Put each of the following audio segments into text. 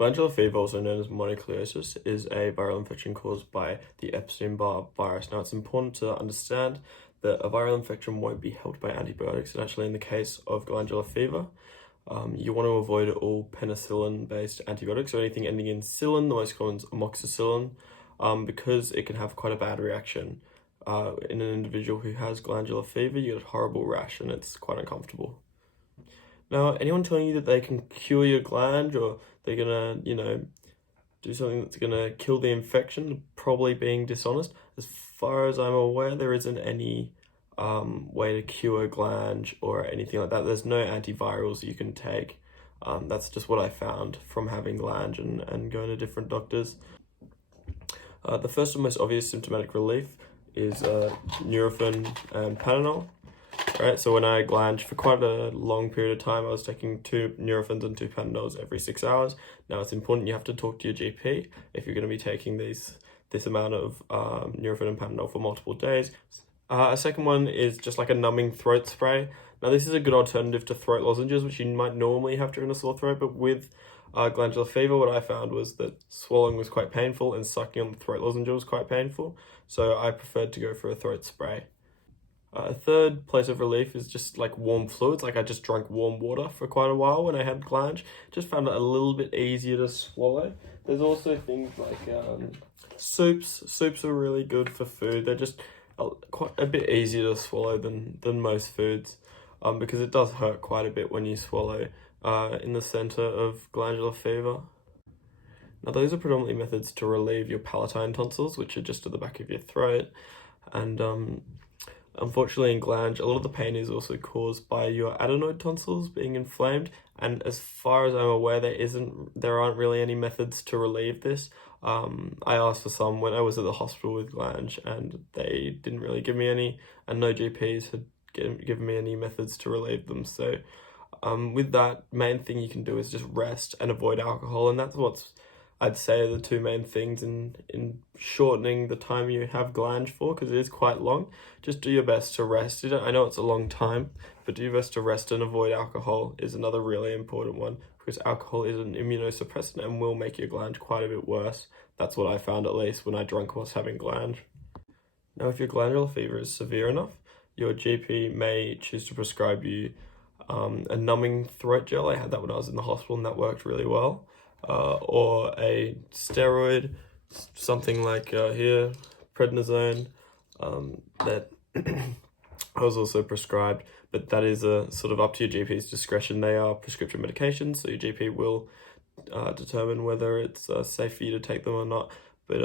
Glandular fever, also known as monocleosis, is a viral infection caused by the Epstein-Barr virus. Now, it's important to understand that a viral infection won't be helped by antibiotics, and actually in the case of glandular fever, you want to avoid all penicillin-based antibiotics, or anything ending in -cillin. The most common is amoxicillin, because it can have quite a bad reaction. In an individual who has glandular fever, you get a horrible rash, and it's quite uncomfortable. Now, anyone telling you that they can cure your glange, or they're gonna, do something that's gonna kill the infection, probably being dishonest. As far as I'm aware, there isn't any way to cure glange or anything like that. There's no antivirals you can take. That's just what I found from having glange and going to different doctors. The first and most obvious symptomatic relief is Nurofen and Panadol. Right, so when I glanged for quite a long period of time, I was taking 2 Nurofens and 2 Panadols every 6 hours. Now, it's important you have to talk to your GP if you're going to be taking this amount of Nurofen and Panadol for multiple days. A second one is just like a numbing throat spray. Now, this is a good alternative to throat lozenges, which you might normally have during a sore throat, but with glandular fever, what I found was that swallowing was quite painful and sucking on the throat lozenge was quite painful, so I preferred to go for a throat spray. A third place of relief is just like warm fluids. Like, I just drank warm water for quite a while when I had glange. Just found it a little bit easier to swallow. There's also things like soups. Soups are really good for food. They're just quite a bit easier to swallow than most foods, because it does hurt quite a bit when you swallow in the center of glandular fever. Now, those are predominantly methods to relieve your palatine tonsils, which are just at the back of your throat. And unfortunately, in glange, a lot of the pain is also caused by your adenoid tonsils being inflamed, and as far as I'm aware, there aren't really any methods to relieve this. I asked for some when I was at the hospital with glange, and they didn't really give me any, and no GPs had given me any methods to relieve them. So with that, main thing you can do is just rest and avoid alcohol, and that's what's I'd say are the 2 main things in shortening the time you have glange for, because it is quite long. Just do your best to rest. I know it's a long time, but do your best to rest, and avoid alcohol is another really important one, because alcohol is an immunosuppressant and will make your glange quite a bit worse. That's what I found, at least, when I drank whilst having glange. Now, if your glandular fever is severe enough, your GP may choose to prescribe you a numbing throat gel. I had that when I was in the hospital, and that worked really well. Or a steroid, something like here, prednisone, that I was also prescribed, but that is sort of up to your GP's discretion. They are prescription medications, so your GP will determine whether it's safe for you to take them or not, but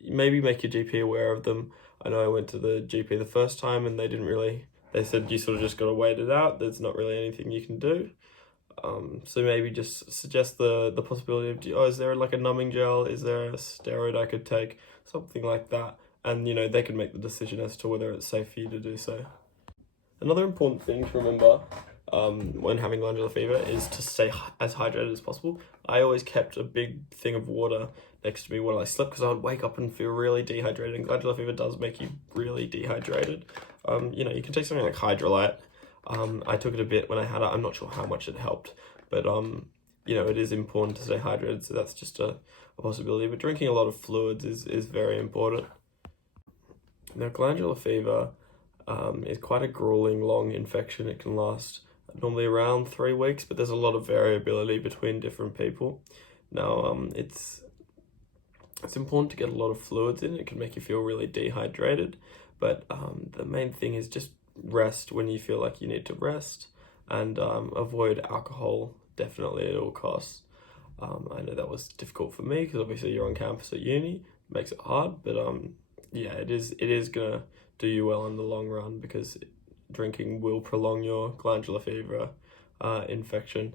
maybe make your GP aware of them. I know I went to the GP the first time, and they said you sort of just got to wait it out. There's not really anything you can do. So maybe just suggest the possibility of, is there like a numbing gel? Is there a steroid I could take? Something like that. And, they can make the decision as to whether it's safe for you to do so. Another important thing to remember when having glandular fever is to stay as hydrated as possible. I always kept a big thing of water next to me when I slept, because I would wake up and feel really dehydrated, and glandular fever does make you really dehydrated. You can take something like Hydrolyte. I took it a bit when I had it. I'm not sure how much it helped, but it is important to stay hydrated, so that's just a possibility. But drinking a lot of fluids is very important. Now, glandular fever is quite a grueling, long infection. It can last normally around 3 weeks, but there's a lot of variability between different people. Now, it's important to get a lot of fluids in. It can make you feel really dehydrated, but the main thing is just rest when you feel like you need to rest, and avoid alcohol definitely at all costs. I know that was difficult for me, because obviously you're on campus at uni, it makes it hard, but yeah, it is gonna do you well in the long run, because drinking will prolong your glandular fever infection.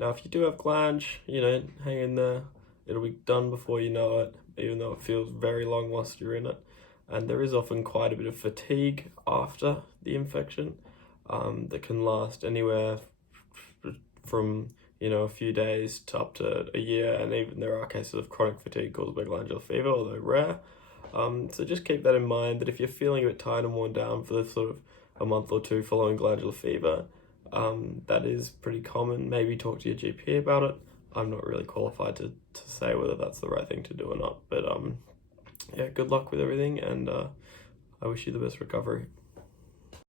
Now, if you do have glange, hang in there. It'll be done before you know it, even though it feels very long whilst you're in it. And there is often quite a bit of fatigue after the infection that can last anywhere from a few days to up to a year, and even there are cases of chronic fatigue caused by glandular fever, although rare. So just keep that in mind, that if you're feeling a bit tired and worn down for the sort of a month or 2 following glandular fever, that is pretty common. Maybe talk to your GP about it. I'm not really qualified to say whether that's the right thing to do or not. But yeah, good luck with everything, and I wish you the best recovery.